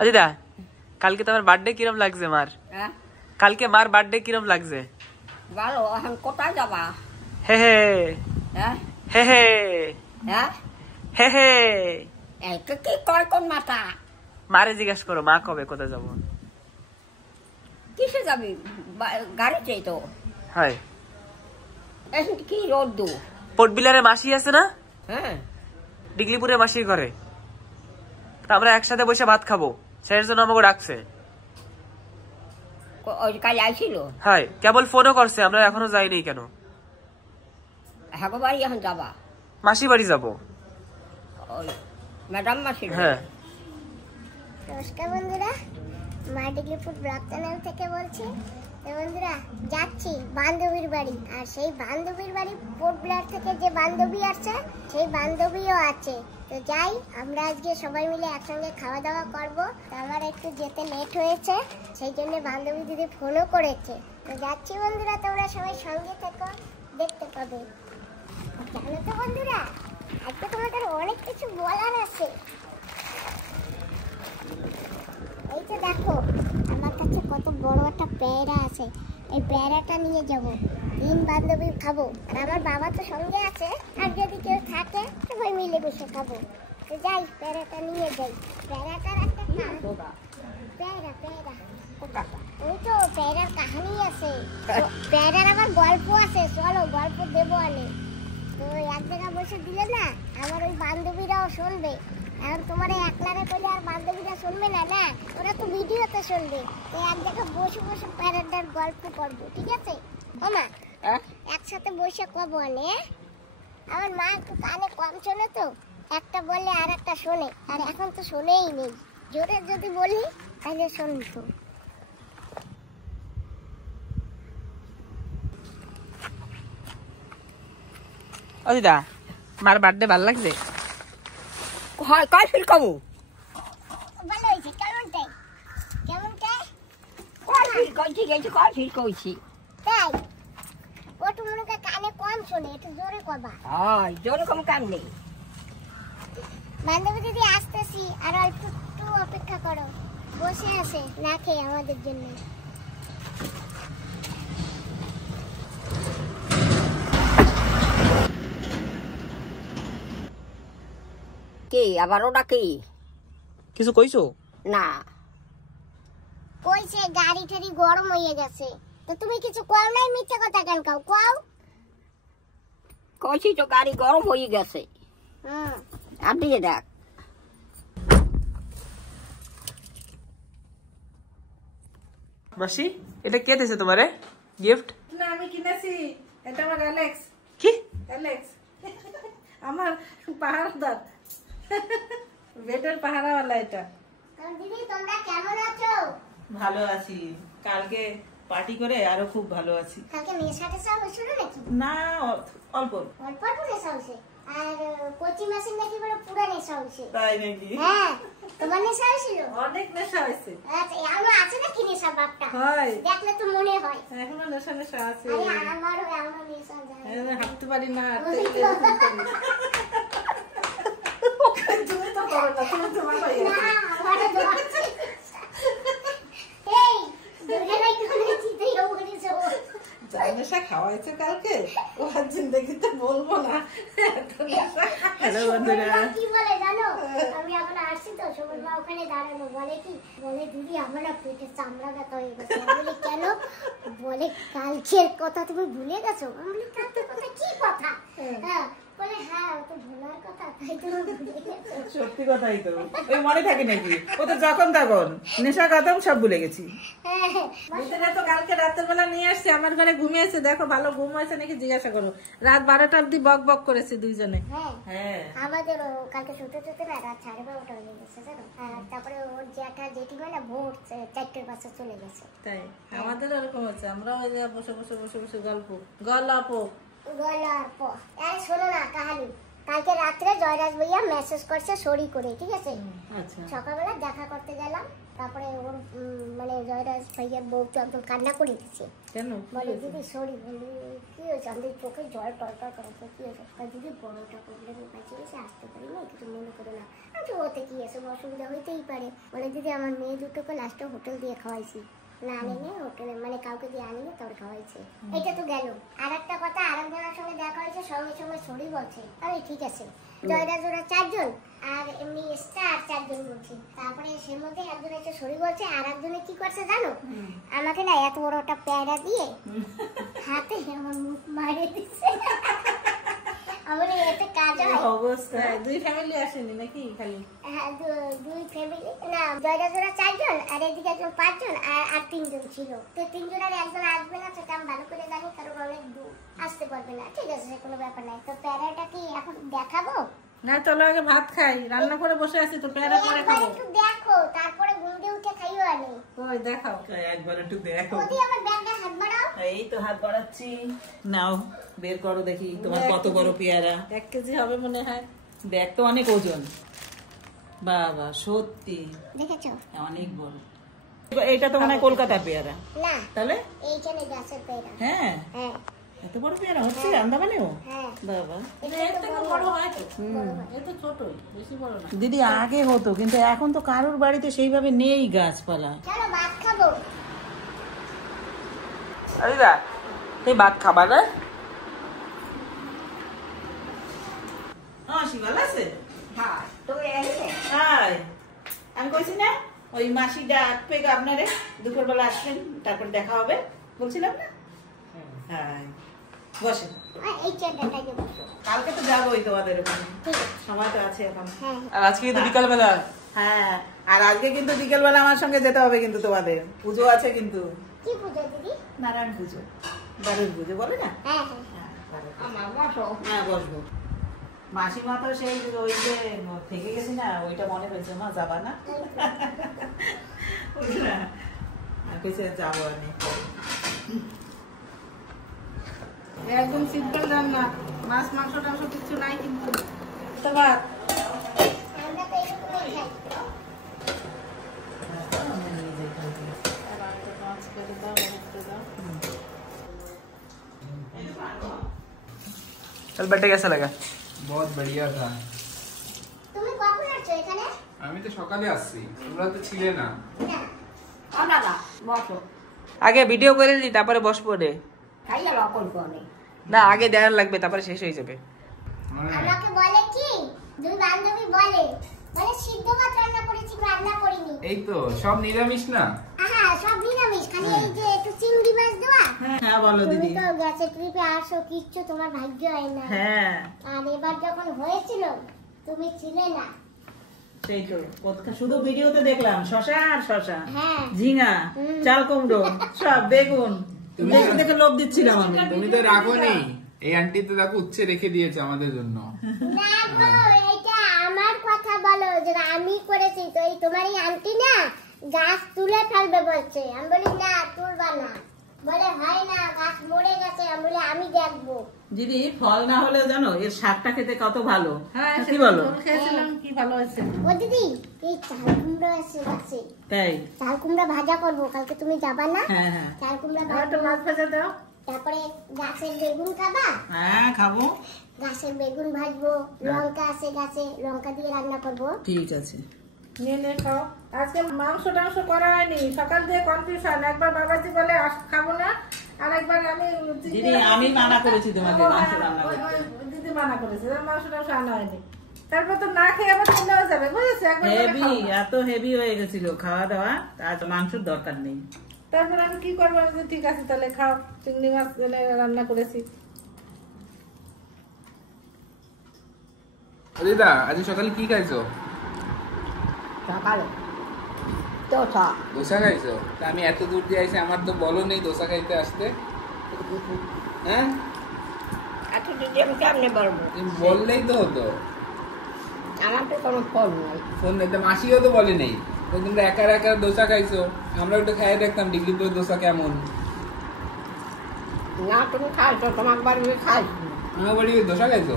অজিদা কালকে তোমার বার্থডে কিরম লাগছে মার? কালকে মার বার্থডে কিরম লাগছে? ভালো। এখন কোথায় যাবা? হে হে হে হে হে হে কি কয় কোন মাথা? মারে জিজ্ঞাসা করো মা কবে কোথায় যাবো? কিসে যাবি? গাড়িতে তো। হয় এখন কি রোদ? পোর্টবিলারে মাসি আছে না? হ্যাঁ, ডিগলিপুরের মাসির ঘরে। তা আমরা একসাথে বসে ভাত খাবো, সেই জন্য আমাকে ডাকছে। কাল আইছিল? হয়, কেবল ফোনও করছে, আমরা এখনো যাইনি। কেন? হ্যাঁ বাড়ি এখন যাবা? মাসি বাড়ি যাবো। ম্যাডাম মাসি? হ্যাঁ। নমস্কার বন্ধুরা, মা ডিগলিপুর ব্লগ চ্যানেল থেকে বলছি। তো বন্ধুরা, যাচ্ছি বান্ধবীর বাড়ি। আর সেই বান্ধবীর বাড়ি পোর্টব্লেয়ার থেকে যে বান্ধবী আসছে, সেই বান্ধবীও আছে। তো যাই, আমরা আজকে সবাই মিলে একসঙ্গে খাওয়া দাওয়া করবো। তো আমার একটু যেতে লেট হয়েছে, সেই জন্য বান্ধবী দিদি ফোনও করেছে। তো যাচ্ছি বন্ধুরা, তোমরা সবাই সঙ্গে থেকো, দেখতে পাবে। জানো তো বন্ধুরা, আজকে তোমাদের অনেক কিছু বলার আছে। এই তো দেখো, আমার কাছে কত বড় একটা পেয়ারা আছে। এই পেয়ারাটা নিয়ে যাব, 3 বান্ধবী খাবো। আর আমার বাবা তো সঙ্গে আছে, আর যদি কেউ থাকে সবাই মিলে বসে খাবো। তো যাই, পেয়ারাটা নিয়ে যাই। পেয়ারাটার একটা পেয়ারা ওই তো পেয়ারার কাহিনী আছে, পেয়ারার আবার গল্প আছে। চলো গল্প দেবো আনে। তো এক জায়গায় বসে দিলে না, আমার ওই বান্ধবীরাও শুনবে। এখন তোমার একলারে করলে আর বান্ধবীরা শুনবে না, না ওরা তো ভিডিওতে শুনবে। তো এক জায়গায় বসে বসে প্যারাটার গল্প করবো, ঠিক আছে? ও মা, একসাথে বসে কব আনে। আমার মা একটু কানে কম শোনে, তো একটা বললে আর একটা শোনে, আর এখন তো শোনেই নেই। জোরে যদি বলি তাহলে শুনতো। অজিদা, মার বার্থডে ভালো লাগছে? হয় কয় ফিল কমু? ভালো হয়েছে। কেমনটাই কেমনটাই কয় ফিল কই? ঠিক আছে, কয় ফিল কইছি। তাই ওটু মনে করে কানে কম শোনে, একটু জোরে কবা। হয়, জোরে কম কাম নেই। বান্ধবী দিদি আসতেছি, আর অল্প একটু অপেক্ষা করো। বসে আছে না খেয়ে আমাদের জন্য। কি আবার ওটা কি? কিছু কইছো? না, কইছে গাড়ি ঠাড়ি গরম হয়ে গেছে। তো তুমি কিছু কও নাই, মিথ্যে কথা কেন কও? কও। কইছি তো গাড়ি গরম হয়ে গেছে। আর দিয়ে দেখ। মাসি, এটা কে দিয়েছে তোমারে গিফট? না, আমি কিনেছি। এটা আমার অ্যালেক্স। কি? অ্যালেক্স আমার পাহারাদার, বেডের পাহারাওয়ালা। এটা দিদি, তোমরা কেমন আছো? ভালো আছি। কালকে পার্টি করে আরো খুব ভালো আছি। কালকে নেশা টেশা হয়েছিল নাকি? না, অল্প অল্প অল্প নেশা হয়েছে। আর কচি মাসির নাকি বলে পুরো নেশা হয়েছে। তাই নাকি? হ্যাঁ, তোমার নেশা হয়েছিল? অনেক নেশা হয়েছে। আচ্ছা, এখনো আছে নাকি নেশা বাপটা? হয়, দেখলে তো মনে হয়। এখনো নেশা নেশা আছে। আরে আমারও এখনো নেশা যায়। হাঁটতে পারি না, হাঁটতে গেলে এরকম করি। তুমি তো করো না, তুমি তোমার ভাই। না, আমারও দোয়া। এই, দুজনে কি করেছি তুই ওখানে সব? যাই নেশা খাওয়াইছে কালকে, ও আর জিন্দগিতে বলবো না। হ্যালো বন্ধুরা। কি বলে জানো? আমি এখন আসছি তো, সবুজ মা ওখানে দাঁড়ানো। বলে কি, বলে দিদি আমার না পেটে চামড়া ব্যথা হয়ে গেছে। আমি বলি কেন? বলে কালকের কথা তুমি ভুলে গেছো। আমি বলি কালকের কথা কি কথা? হ্যাঁ, বলে হ্যাঁ, ও তো ভোলার কথা, তাই তুমি ভুলে গেছো। সত্যি কথাই তো, ওই মনে থাকে নাকি? ও তো যখন তখন নেশা খাতাম সব ভুলে গেছি। হ্যাঁ, বুঝলে তো, কালকে রাতের বেলা নিয়ে আসছি আমার ঘরে, ঘুমিয়েছে। দেখো ভালো ঘুম হয়েছে নাকি জিজ্ঞাসা করো। রাত 12টা অব্দি বক বক করেছে দুইজনে। হ্যাঁ, আমাদের কালকে শুতে শুতে না রাত 12:30 হয়ে গেছে জানো। আর তারপরে ওর জ্যাঠা জেঠিমা না ভোর 4টের বাসে চলে গেছে। তাই আমাদের ওরকম হচ্ছে। আমরা ওই যে বসে বসে বসে বসে গল্প। আরে শোনো না কাহানি। কালকে রাত্রে জয়রাজ ভাইয়া মেসেজ করছে সরি করে, ঠিক আছে? আচ্ছা, সকালবেলা দেখা করতে গেলাম, তারপরে ওর মানে জয়রাজ ভাইয়ার বউ তো একদম কান্না করে দিচ্ছে। কেন বলে দিদি সরি, বলি কি হয়েছে, আমাদের চোখে জল টলটল করেছে, কি হয়েছে? দিদি বড়টা প্রবলেমের কাছে এসে আসতে পারি না, কিছু মনে করে না। আচ্ছা ওতে কি আছে, অসুবিধা হইতেই পারে। বলে দিদি আমার মেয়ে দুটোকে লাস্টে হোটেল দিয়ে খাওয়াইছি, না আনিনি হোটেলে, মানে কাউকে দিয়ে আনিনি, তবে খাওয়াইছে। এটা তো গেল। আর একটা কথা, আরেকজনের সঙ্গে দেখা হয়েছে, সঙ্গে সঙ্গে সরি বলছে। আমি ঠিক আছে, জয়রাজ ওরা 4 জন আর এমনি স্টার 4 জন বলছি। তারপরে সের মধ্যে একজন এসে সরি বলছে, আর একজনে কি করছে জানো, আমাকে না এত বড় একটা প্যারা দিয়ে হাতে আমার মুখ মারিয়ে দিচ্ছে। আমার এতে কাজ হয় অবস্থা। 2 ফ্যামিলি আসেনি নাকি খালি? হ্যাঁ 2 ফ্যামিলি না, জয়রাজ ওরা 4 জন আর এদিকে একজন 5 জন আর 3 জন ছিল। তো 3 জনের একজন আসবে না, সেটা আমি ভালো করে জানি, কারণ অনেক দূর আসতে পারবে না। ঠিক আছে, কোনো ব্যাপার নাই। তো প্যারাটা কি এখন দেখাবো? না চলো আগে ভাত খাই, রান্না করে বসে আছি তো, পেয়ারা করে একবার খাবো। একটু দেখো, তারপরে ঘুম দিয়ে উঠে খাইও আনি। ওই দেখাও একবার একটু দেখো। ওদি আমার ব্যাগটা হাত বাড়াও। এই তো হাত বাড়াচ্ছি, নাও বের করো দেখি তোমার কত বড় পেয়ারা। 1 কেজি হবে মনে হয়। দেখ তো অনেক ওজন, বাবা সত্যি দেখেছো? অনেক বড়। এটা তো মনে হয় কলকাতার পেয়ারা। না, তাহলে এইখানে গাছের পেয়ারা। হ্যাঁ, হ্যাঁ এত বড় পেয়ারা হচ্ছে আন্দামানেও? হ্যাঁ, বাবা এর থেকে বড় হয় তো, এ তো ছোটই, বেশি বড় না। দিদি আগে হতো, কিন্তু এখন তো কারোর বাড়িতে সেইভাবে নেই গাছপালা। চলো ভাত খাবো। আরিদা তুই ভাত খাবা না? ভালো আছে? হ্যাঁ তুমি এসে হাই, আমি কইছি না ওই মাসি ডাকবে আপনারে, দুপুরবেলা আসবেন, তারপর দেখা হবে বলছিলাম না? হ্যাঁ বসেন, এই চেয়ারটায় বসো। কালকে তো যাবোই তোমাদের ওখানে, ঠিক আছে। সময় তো আছে এখন। হ্যাঁ আর আজকে কিন্তু বিকালবেলা হ্যাঁ, আর আজকে কিন্তু বিকেলবেলা আমার সঙ্গে যেতে হবে কিন্তু, তোমাদের পুজো আছে কিন্তু, কি পুজো দিদি? নারায়ণ পুজো, বাড়ির পুজো বলে না? হ্যাঁ হ্যাঁ, হ্যাঁ, বাড়ির পুজো। আমার বসো। হ্যাঁ বসবো। মাসিমা তো সেই ওই যে থেকে গেছি না, ওইটা মনে হয়েছে মা যাবা না, বুঝলা? কইছে যাবো আমি। একদম সিম্পল রান্না, মাছ মাংস টাংস কিছু নাই কিন্তু। তো ভাত আমরা তো এরকমই খাই। মাছ করে দাও, একটু দাও। चल बेटे कैसा लगा? बहुत बढ़िया था। তুমি কখন আসছো এখানে? আমি তো সকালে আসছি, তোমরা তো ছিলে না। না, ও দাদা বসো, আগে ভিডিও করে নি তারপরে বসবো রে। খাইয়া অকল করে। না আগে দেখার লাগবে, তারপরে শেষ হয়ে যাবে। মনে নেই? আমাকে বলে কি, 2 বান্ধবী বলে সিদ্ধ ভাত রান্না করেছি, রান্না করিনি। এই তো সব নিরামিষ না। হ্যাঁ সব নিরামিষ, খালি এই যে একটু চিংড়ি মাছ দেওয়া। হ্যাঁ বলো তুমি দিদি। তো গ্যাসের ট্রিপে আসো, কিচ্ছু তোমার ভাগ্য হয় না। হ্যাঁ আর এবার যখন হয়েছিল তুমি ছিলে না। সেই তো শুধু ভিডিওতে দেখলাম শশা আর শশা, হ্যাঁ ঝিঙা, চাল কুমড়ো, সব বেগুন তুমি দেখে দেখে লোভ দিচ্ছিলাম আমি। তুমি তো রাখো নি, এই আন্টি তো দেখো উচ্ছে রেখে দিয়েছে আমাদের জন্য। না গো, এটা আমার কথা বলো যে আমি করেছি, তো এই তোমার এই আন্টি না গাছ তুলে ফেলবে বলছে। আমি বলি না তুলবা না, বলে হয় না গাছ মরে গেছে। আমি বলি আমি দেখবো। দিদি ফল না হলেও জানো এর শাকটা খেতে কত ভালো, হ্যাঁ কি বলো? খেয়েছিলাম, কি ভালো হয়েছে। ও দিদি, এই চাল কুমড়া আছে গাছে, তাই? চাল কুমড়া ভাজা করবো, কালকে তুমি যাবা না? হ্যাঁ হ্যাঁ চাল কুমড়া আর একটু ভাজা, মাছ ভেজে দাও। তারপরে গাছের বেগুন খাবা, হ্যাঁ খাবো, গাছের বেগুন ভাজবো, লঙ্কা আছে গাছে, লঙ্কা দিয়ে রান্না করবো। ঠিক আছে। নিয়ে খাও। আজকে মাংস টাংস করা হয়নি, সকাল দিয়ে কনফিউশন। একবার বাবাজি বলে খাবো না, আর একবার আমি দিদি আমি মানা করেছি তোমাকে মাংস রান্না করতে। দিদি মানা করেছে, মাংস টাংস আনা হয়নি। তারপর তো না খেয়ে আবার চলেও যাবে, বুঝেছো? একবার বলে হেভি, খাও না। এত হেভি হয়ে গেছিল খাওয়া দাওয়া, আর মাংসের দরকার নেই। তারপর আমি কি করবো, আমি বলি, ঠিক আছে তাহলে খাও, চিংড়ি মাছ এনে রান্না করেছি। দিদা আজ সকালে কি খাইছো? সকালে দোসা। দোসা খাইছো? তা আমি এত দূর দিয়ে আইছি, আমার তো বলো নেই দোসা খাইতে আসতে। হ্যাঁ এত দিদি আমি কেমনে বলবো, তুমি বললেই তো হতো। আমার তো কোনো ফোন নাই। ফোন নেই তো, মাসিও তো বলে নেই। তো তোমরা একা একা দোসা খাইছো, আমরা একটু খাইয়ে দেখতাম ডিগ্রিপুরের দোসা কেমন। না তুমি খাইছো, তোমার বাড়ি খাইছো, আমার বাড়ি গিয়ে দোসা খাইছো?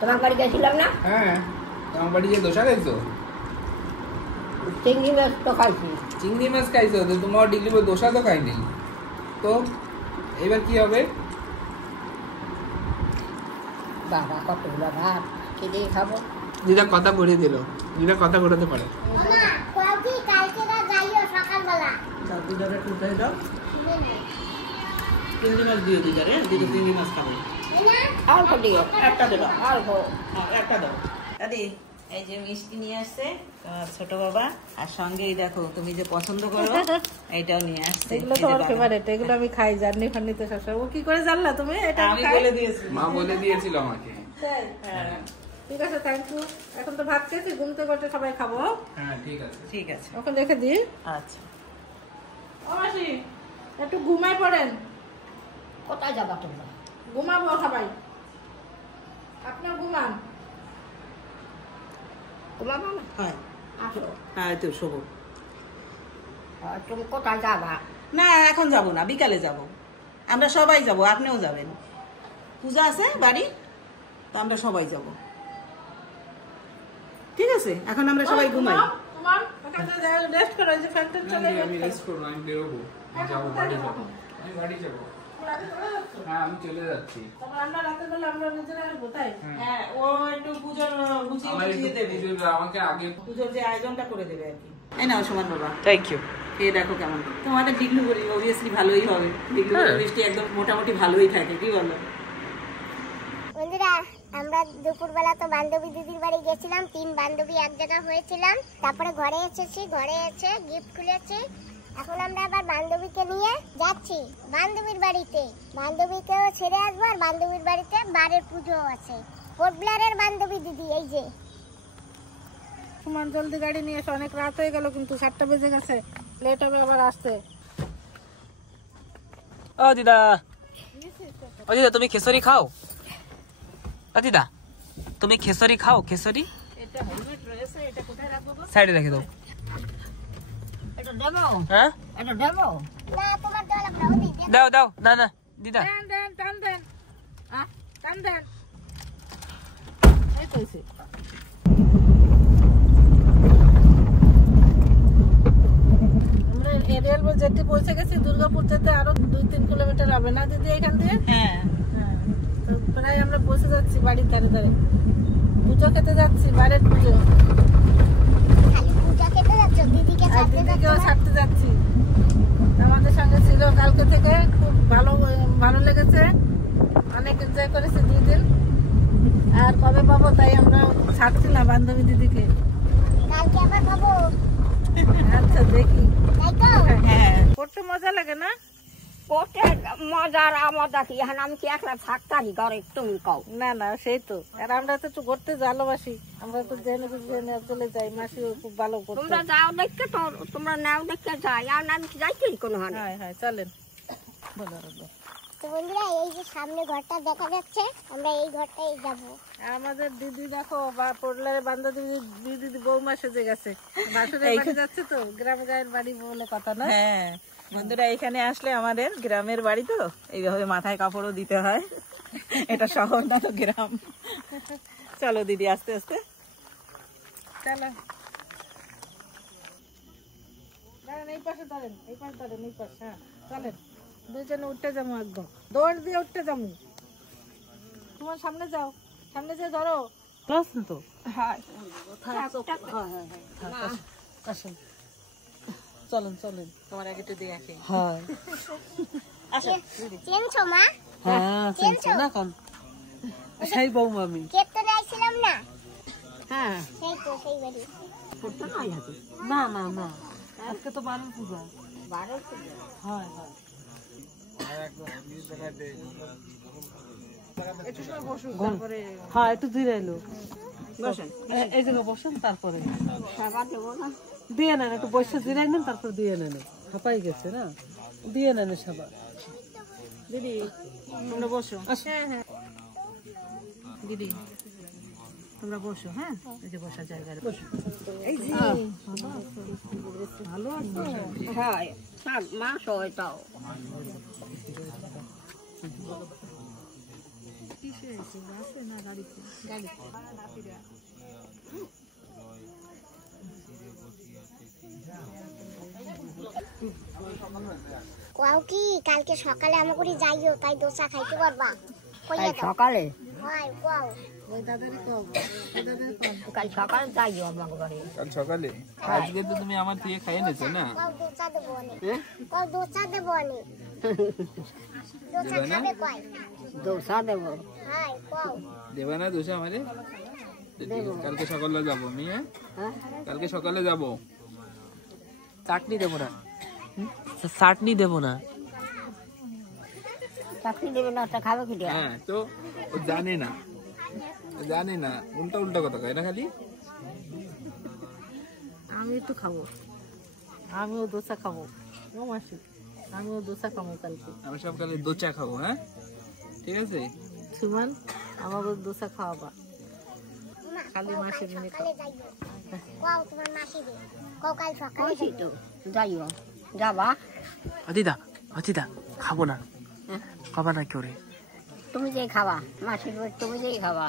তোমার বাড়ি গেছিলাম না। হ্যাঁ, তোমার বাড়ি গিয়ে দোসা খাইছো? চিংড়ি মাছ তো খাইছি। চিংড়ি মাছ খাইছো তো তোমার ডিগ্রি দোসা তো খাইনি তো এবার কি হবে? বাবা কতগুলো ভাত খেয়ে খাবো। দিদা কথা বলে দিল, দিদা কথা বলতে পারে। মামা কবি কালকে না যাইও সকালবেলা দিদারে একটু উঠাই দাও। চিংড়ি মাছ দিও দিদারে, দিদি চিংড়ি মাছ খাবে। অল্প দিও, একটা দেবা, অল্প। একটা দাও। দাদি এই যে মিষ্টি নিয়ে আসছে তোমার ছোট বাবা, আর সঙ্গে এই দেখো তুমি যে পছন্দ করো এইটাও নিয়ে আসছে। এগুলো তো আমার ফেভারিট, এগুলো আমি খাই জার্নি ফার্নিতে সবসময়। ও কি করে জানলা তুমি এটা? আমি বলে দিয়েছি, মা বলে দিয়েছিল আমাকে। হ্যাঁ ঠিক আছে, থ্যাংক ইউ। এখন তো ভাত খেয়েছি, ঘুমতে করতে সবাই খাবো। হ্যাঁ ঠিক আছে। ঠিক আছে, ওখানে রেখে দিই। আচ্ছা ও মাসি একটু ঘুমাই পড়েন। কোথায় যাবা তোমরা? ঘুমাবো সবাই, আপনার ঘুমান। ঘুমাবো না? হয়, আসো। হ্যাঁ তো শোবো। তুমি কোথায় যাবা? না এখন যাব না, বিকালে যাব। আমরা সবাই যাব, আপনিও যাবেন। পূজা আছে বাড়ি, তো আমরা সবাই যাব। ঠিক আছে, এখন আমরা সবাই ঘুমাই। ঘুমান, ওখানে রেস্ট করো। এই যে ফ্যান ট্যান চলে আমি রেস্ট করবো, আমি বেরোবো, যাবো বাড়ি যাবো, আমি বাড়ি যাবো। হ্যাঁ আমি চলে যাচ্ছি। আমরা রাতের বেলা আমরা নিজেরা আসবো, তাই? হ্যাঁ ও একটু পুজোর গুছিয়ে আমার একটু গুছিয়ে দেবে, আমাকে আগে পুজোর যে আয়োজনটা করে দেবে আর কি। এই নাও সুমন বাবা, থ্যাংক ইউ। খেয়ে দেখো কেমন। তোমাদের ডিগলু করি অবভিয়াসলি ভালোই হবে, ডিগলু মিষ্টি একদম মোটামুটি ভালোই থাকে, কি বলো? বন্ধুরা আমরা দুপুরবেলা তো বান্ধবী দিদির বাড়ি গেছিলাম, 3 বান্ধবী এক জায়গা হয়েছিলাম। তারপরে ঘরে এসেছি, ঘরে এসে গিফট খুলেছি। এখন আমরা আবার বান্ধবীকে নিয়ে যাচ্ছি বান্ধবীর বাড়িতে। বান্ধবীকেও ছেড়ে আসবো, আর বান্ধবীর বাড়িতে বারের পুজো আছে। পোর্টব্লারের বান্ধবী দিদি এই যে। সুমন জলদি গাড়ি নিয়ে এসো, অনেক রাত হয়ে গেল কিন্তু 7টা বেজে গেছে, লেট হবে আবার আসতে। ও দিদা, ও দিদা তুমি খেসরি খাও? ও দিদা তুমি খেসরি খাও? খেসরি এটা হেলমেট রয়েছে, এটা কোথায় রাখবো? সাইডে রেখে দাও। এটা দেবো? হ্যাঁ এটা দেবো? না তোমার দেওয়া লাগবে না, ওদিকে। দাও দাও, না না দিদা। দেন দেন, টান দেন, টান দেন। এই তো হইছে। আমরা রেলওয়ে জেটি পৌঁছে গেছি, দুর্গাপুর যেতে আরো 2-3 কিলোমিটার হবে না দিদি এখান দিয়ে? হ্যাঁ হ্যাঁ, তো প্রায় আমরা পৌঁছে যাচ্ছি বাড়ির ধারে ধারে। পুজো খেতে যাচ্ছি, বাইরের পুজো। খালি পূজা খেতে যাচ্ছ, দিদিকে আর ছাড়তে দিদিকেও যাচ্ছ না? ছাড়তে যাচ্ছি। আমাদের সঙ্গে ছিল কালকে থেকে, খুব ভালো লেগেছে, অনেক এনজয় করেছি 2 দিন। আর কবে পাবো তাই আমরা ছাড়ছি না বান্ধবী দিদিকে। কালকে আবার পাবো, আচ্ছা দেখি। তাই তো? হ্যাঁ পড়তে মজা লাগে না? ওকে মজার আমার দেখি, এখন আমি কি একলা থাকতারি ঘরে? তুমি কও। না না সেই তো। আর আমরা তো একটু ঘুরতে ভালোবাসি, আমরা তো জেনে চলে যাই। মাসিও খুব ভালো করতে। তোমরা যাও দেখতে, তো তোমরা নাও দেখতে যাই, আর আমি যাইছি কোনো হানে। হ্যাঁ হ্যাঁ চলেন। তো বন্ধুরা এই যে সামনে ঘরটা দেখা যাচ্ছে, আমরা এই ঘরটাই যাব। আমাদের দিদি দেখো, বা পোর্টলারে বান্ধবী দিদি বৌমা সেজে গেছে, বাসুরের বাড়ি যাচ্ছে তো, গ্রাম গায়ের বাড়ি বলে কথা না? হ্যাঁ বন্ধুরা এখানে আসলে আমাদের গ্রামের বাড়ি তো এইভাবে মাথায় কাপড়ও দিতে হয়। এটা শহর না তো গ্রাম। চলো দিদি আস্তে আস্তে। চলো দাঁড়ান, এই পাশে দাঁড়ান, এই পাশে দাঁড়ান, এই পাশে। হ্যাঁ চলেন, দুজনে উঠতে যাবো, একদম দৌড় দিয়ে উঠতে যাবো। তোমার সামনে যাও, সামনে যে ধরো তো। চলেন চলেন, তোমার আগে একটু দিয়ে আসি। চেনছো মা? হ্যাঁ চেনছো? সেই বৌমা আমি। কেতনে আইছিলাম না? হ্যাঁ, সেই তো, সেই বাড়ি। করতে নাই হাতে। না না না, আজকে তো বারোর পূজা। বারোর পুজো। হয় হয়। হ্যাঁ একটু ধীরে এলো, বসেন। এই জায়গায় বসেন, তারপরে সাবা দেবো না? দিয়ে নেন, একটু বসে জিরাই নেন, তারপর দিয়ে নেন। হাঁপাই গেছে না, দিয়ে নেন সবার। দিদি তোমরা বসো। হ্যাঁ হ্যাঁ দিদি তোমরা বসো। হ্যাঁ এই যে বসার জায়গা বসো। ভালো আছে। হয়, থাক, মাস হয় তাও। কোয়াও কি কালকে সকালে আমাকে যাইও তাই দোসা খাইতে পারবা কইয়া দাও সকালে হয় কোয়াও ওই দাদারই কম ওই দাদারই কম কাল সকালে যাইও আমাকে বাড়ি কাল সকালে আজকে তো তুমি আমার থেকে খাইয়ে নিছো না কোয়াও দোসা দেবো নি কোয়াও দোসা দেবো নি দোসা খাবে কই দোসা দেবো হয় কোয়াও দেবা না দোষা আমারে কালকে সকালে যাবো আমি হ্যাঁ কালকে সকালে যাবো চাটনি দেবো না চাটনি দেবো না চাকরি দেবে না তা খাবে কি দিয়া হ্যাঁ তো ও জানে না উল্টা উল্টা কথা কয় না খালি আমি একটু খাবো আমিও দোসা খাবো ও মাসি আমিও দোসা খাবো কালকে আমি সব কালে দোচা খাবো হ্যাঁ ঠিক আছে সুমন আমাকে দোসা খাওয়াবা খালি মাসি মিনে সকালে যাইও কোয়াও তোমার মাসি দে কোয়াও কাল সকালে কইছি তো যাইও যাবা অদিদা খাবো না খাবা না কেউ রে তুমি যেই খাবা মাসির বাড়ি তুমি যেই খাবা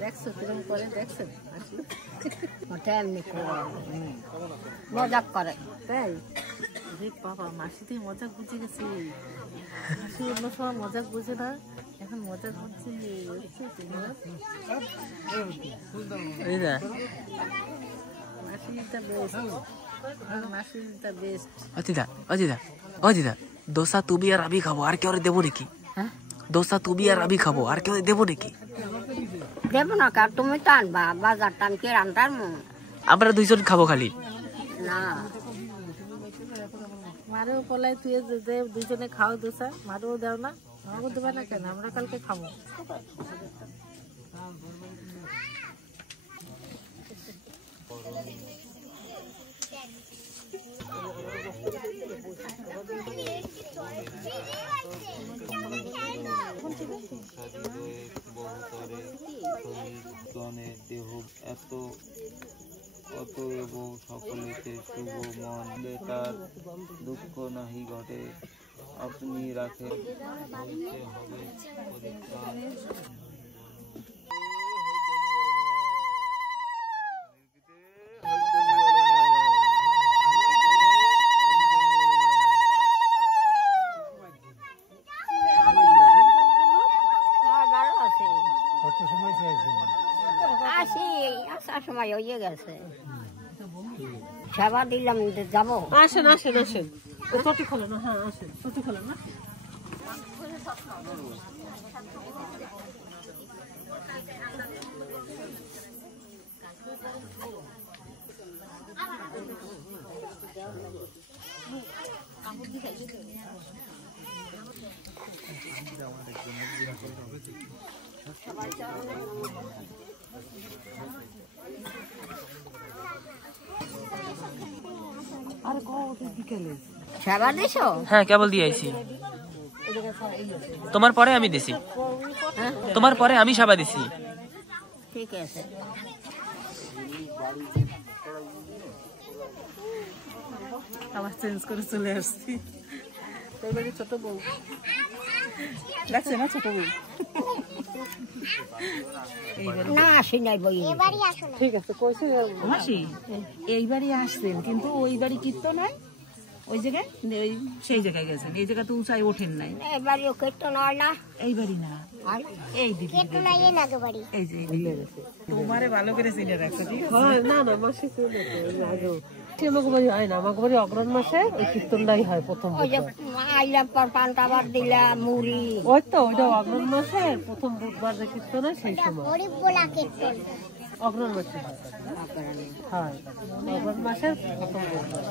দেখছো কিরম করে দেখছো মাসি ওটা এমনি মজাক করে তাই রে বাবা মাসি তুই মজাক বুঝে গেছি মাসি অন্য সময় মজাক বুঝে না এখন মজাক বুঝছি অদিদা মাসি ইজ দ্য বেস্ট মাসি ইজ দ্য বেস্ট অদিদা দোসা তুমি আর আমি খাবো আর কেউ দেবো নাকি দোসা তুমি আর আমি খাবো আর কেউ দেবো নাকি দেবো না কার তুমি তো আনবা বাজার টান কে রান্তার আমরা দুইজন খাবো খালি না মারেও পলাই তুই দে দুজনে খাও দোসা মারেও দাও না আমাকে দেবে না কেন আমরা কালকে খাবো দেহ এত অতএব সকলেতে শুভ মন তার দুঃখ নাহি ঘটে আপনি রাখে হইতে হবে পরিত্রাণ ভালো আছে আসার সময় হয়ে গেছে সেবা দিলাম যাবো আসেন চটি খোলো না হ্যাঁ আসেন চটি খোলো না সেবা দিছো হ্যাঁ কেবল দিয়ে আইছি তোমার পরে আমি দিছি তোমার পরে আমি সেবা দিছি ঠিক আছে আবার চেঞ্জ করে চলে আসছি এবারে ছোট বউ লাগছে না ছোট বউ না আসি নাই বই এবারই আসো না ঠিক আছে কইছে মাসি এইবারই আসছেন কিন্তু ওই বাড়ি কীর্তন নাই ওই জায়গায় ওই সেই জায়গায় গেছেন এই জায়গা তো উঁচাই ওঠেন নাই এবারে কীর্তন হয় না এই বাড়ি না এই দিদি কেতো নাই না তো বাড়ি এই যে তোমারে ভালো করে চিনে রাখছো ঠিক আছে হ্যাঁ না না মাসি চলে আগেও আমাকে বাড়ি হয় না আমাকে বাড়ি অগ্রহণ মাসে ওই কীর্তনটাই হয় প্রথম ওই যে আইলাম পর পান্তাবার দিলাম মুড়ি ওই তো ওইটা অগ্রহণ মাসে প্রথম বুধবার যে কীর্তন হয় সেই সময় গরিব বলা কীর্তন অগ্রহণ মাসে হয় অগ্রহণ মাসের প্রথম বুধবার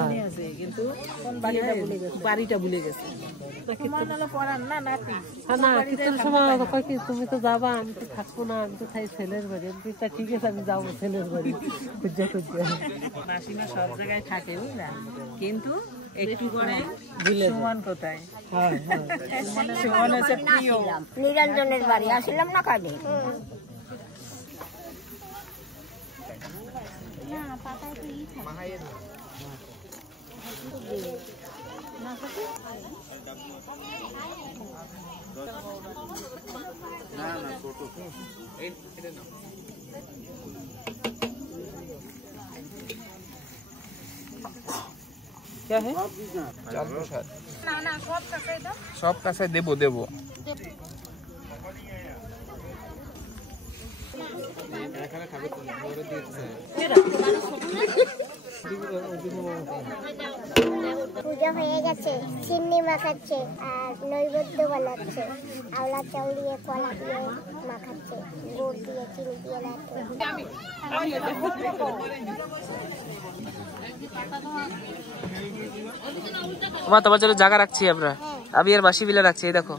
মনে আছে কিন্তু বাড়িটা ভুলে গেছে হ্যাঁ না কীর্তনের সময় কয় কি তুমি তো যাবা আমি তো থাকবো না আমি তো থাই ছেলের বাড়ি আমি তো ঠিক আছে আমি যাবো ছেলের বাড়ি খুঁজে মাসিমা সব জায়গায় থাকে বুঝলা কিন্তু একটু করে সুমন কোথায় হ্যাঁ হ্যাঁ সুমন হচ্ছে প্রিয় নিরঞ্জনের বাড়ি আসলাম না কাজে क्या है चाल प्रसाद सब काছে দেবো দেবো পূজা হয়ে গেছে, চিনি মাখাচ্ছে আর নৈবেদ্য বানাচ্ছে, আওলা চাউল দিয়ে কলা দিয়ে মাখাচ্ছে, গুড় দিয়ে চিনি দিয়ে তোমার জন্য জায়গা রাখছি আমরা, আমি আর বাসি বিলে রাখছি, এই দেখো।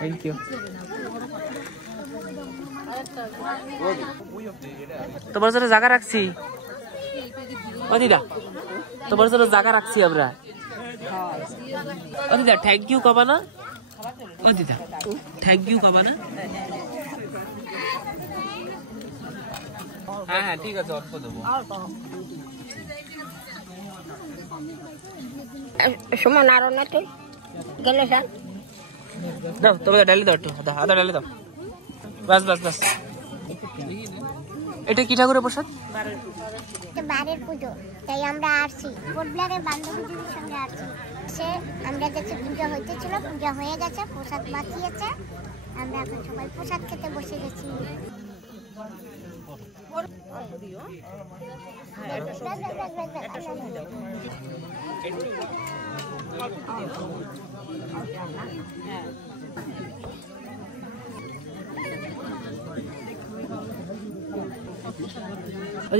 Thank you. তোমার জন্য জায়গা রাখছি ও দিদা, তোমার জন্য জায়গা রাখছি আমরা। ও দিদা থ্যাংক ইউ কবা না? ও দিদা থ্যাংক ইউ কবা না? হ্যাঁ হ্যাঁ ঠিক আছে, অল্প দেবো। সমান আরো না তুই গেলে স্যার দাও, তবে ডালি দাও, একটু আদা ডালি দাও, বাস বাস বাস। এটা কি ঠাকুরের প্রসাদ? বাড়ির পুজো, তাই আমরা আসছি বোটব্লারের বান্ধবীদের সঙ্গে আসছি। সে আমরা কাছে পূজা হইতেছিল, পূজা হয়ে গেছে, প্রসাদ বাঁচিয়েছে, আমরা এখন সবাই প্রসাদ খেতে বসে গেছি।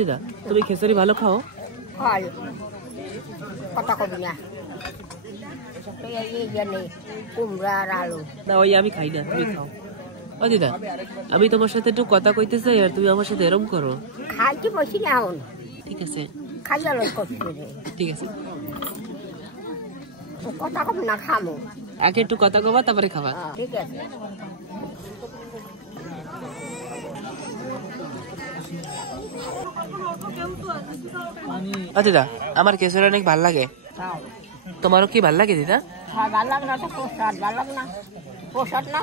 দিদা তুমি খিচুড়ি ভালো খাও? হয় কথা কবি না, কুমড়ার আলু না ওই আমি খাই না, তুমি খাও। ও দিদা আমি তোমার সাথে একটু কথা কইতে চাই, আর তুমি আমার সাথে এরম করো। খাইতে বসি না এখন, ঠিক আছে খাইয়া লই কষ্ট ঠিক আছে, কথা কবি না, খামো আগে একটু কথা কবা তারপরে খাবা। ঠিক আছে। দিদা আমার কেশর অনেক ভাল লাগে, তোমারও কি ভাল লাগে দিদা? ভালো লাগে না তো, প্রসাদ ভালো লাগে না, প্রসাদ না।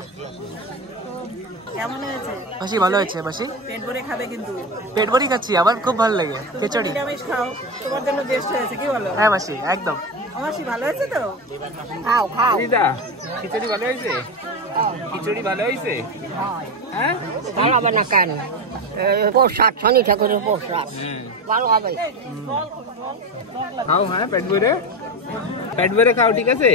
কেমন হয়েছে? মাসি ভালো হয়েছে মাসি, পেট ভরে খাবে কিন্তু। পেট ভরি খাচ্ছি, আমার খুব ভালো লাগে খিচুড়ি। নিরামিষ খাও, তোমার জন্য বেস্ট হয়েছে, কি বলো? হ্যাঁ মাসি একদম। মাসি ভালো হয়েছে তো? খাও খাও। দিদা খিচুড়ি ভালো হয়েছে? খিচুড়ি ভালো হয়েছে? হ্যাঁ ভালো হবে না কেন? প্রসাদ, শনি ঠাকুরের প্রসাদ ভালো হবে। খাও, হ্যাঁ পেট ভরে খাও, ঠিক আছে?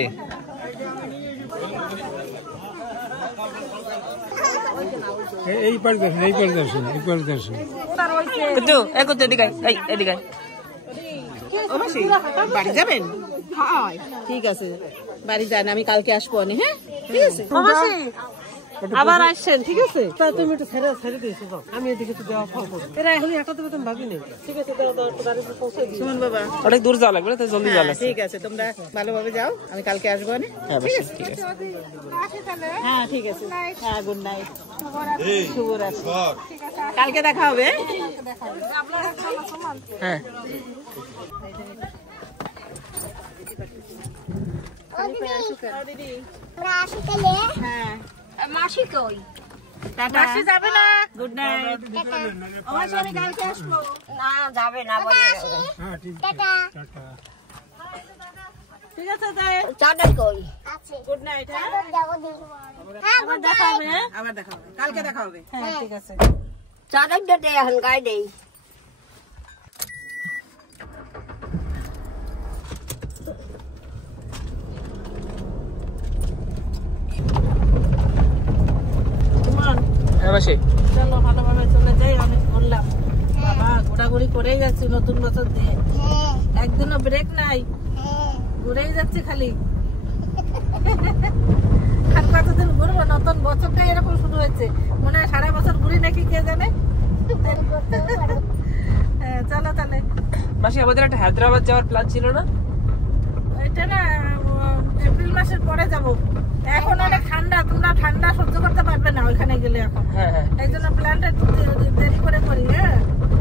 এই পার দর্শন, এই পার দর্শন, এই পার দর্শন। কিন্তু একটু এদিকে এই এদিকে। ও মাসি বাড়ি যাবেন? ঠিক আছে, বাড়ি যান, আমি কালকে আসবো। হ্যাঁ ঠিক আছে আবার আসছেন, ঠিক আছে? তুমি একটু ছেড়ে দিয়েছো, আমি এদিকে তো দেওয়া খাওয়া করবো। এরা এখন একটা তো বেতন ভাবি নেই, ঠিক আছে? গাড়িতে পৌঁছে দিই। সুমন বাবা, অনেক দূর যাওয়া লাগবে, তাই জলদি যাওয়া লাগবে। ঠিক আছে, তোমরা ভালোভাবে যাও, আমি কালকে আসবো। হ্যাঁ ঠিক আছে। হ্যাঁ ঠিক আছে, হ্যাঁ গুড নাইট, শুভরাত্রি, কালকে দেখা হবে। হ্যাঁ আমরা আসি তাহলে। হ্যাঁ মাসি কই? মাসি যাবে না, গুড নাইট। ও মাসি আমি কালকে আসবো। না যাবে না, টাটা। ঠিক আছে, তাই চাঁদের কই? আছে গুড নাইট। হ্যাঁ যাবো দিন। হ্যাঁ আবার দেখা হবে। হ্যাঁ আবার দেখা হবে, কালকে দেখা হবে। হ্যাঁ ঠিক আছে। চাঁদের দে এখন গায়ে দেই। হ্যাঁ মাসি চলো ভালোভাবে চলে যাই, অনেক ঘুরলাম বাবা, ঘোরাঘুরি করেই যাচ্ছি নতুন বছর দিয়ে, একদিনও ব্রেক নাই, ঘুরেই যাচ্ছি খালি। আর কতদিন ঘুরবো? নতুন বছরটাই এরকম শুরু হয়েছে, মনে হয় সারা বছর ঘুরি নাকি কে জানে। চলো তাহলে। মাসি আমাদের একটা হায়দ্রাবাদ যাওয়ার প্ল্যান ছিল না? এটা না এপ্রিল মাসের পরে যাব, এখন অনেক ঠান্ডা, তোমরা ঠান্ডা সহ্য করতে পারবে না ওইখানে গেলে এখন। হ্যাঁ হ্যাঁ এই জন্য প্ল্যানটা একটু দেরি করে করি। হ্যাঁ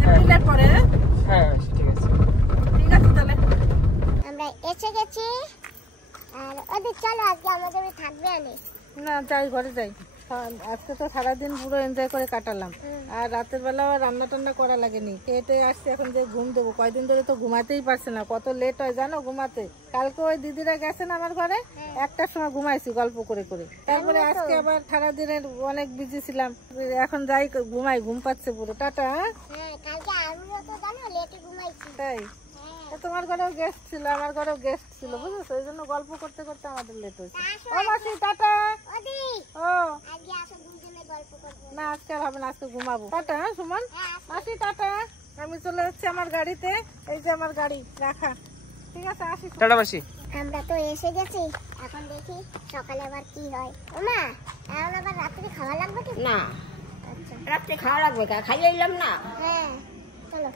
এপ্রিলের পরে। হ্যাঁ ঠিক আছে। ঠিক আছে তাহলে। আমরা এসে গেছি, আর ওদের চলো আজকে আমাদের থাকবে অনেক। না যাই, ঘরে যাই। আজকে তো সারাদিন পুরো এনজয় করে কাটালাম। আর রাতের বেলা রান্না টান্না করা লাগেনি, খেতে আসছে, এখন যে ঘুম দেবো। কয়দিন ধরে তো ঘুমাতেই পারছে না, কত লেট হয় জানো ঘুমাতে। কালকে ওই দিদিরা গেছেন আমার ঘরে, 1টার সময় ঘুমাইছি গল্প করে করে। তারপরে আজকে আবার সারাদিনের অনেক বিজি ছিলাম, এখন যাই ঘুমাই, ঘুম পাচ্ছে পুরো। টাটা। তাই তোমার ঘরেও গেস্ট ছিল, আমার ঘরেও গেস্ট ছিল, বুঝেছো? এই জন্য গল্প করতে করতে আমাদের লেট হয়েছে। ও মাসি টাটা। ও না, আজকে আর হবে না, আজকে ঘুমাবো। টাটা। হ্যাঁ সুমন, মাসি টাটা। আমি চলে যাচ্ছি আমার গাড়িতে, এই যে আমার গাড়ি রাখা। ঠিক আছে, আসি। টাটা মাসি। আমরা তো এসে গেছি, এখন দেখি সকালে আবার কি হয়। ওমা, এখন আবার রাত্রে খাওয়া লাগবে কি? না, আচ্ছা, রাত্রে খাওয়া লাগবে, খাইয়ে এলাম না। হ্যাঁ চলো।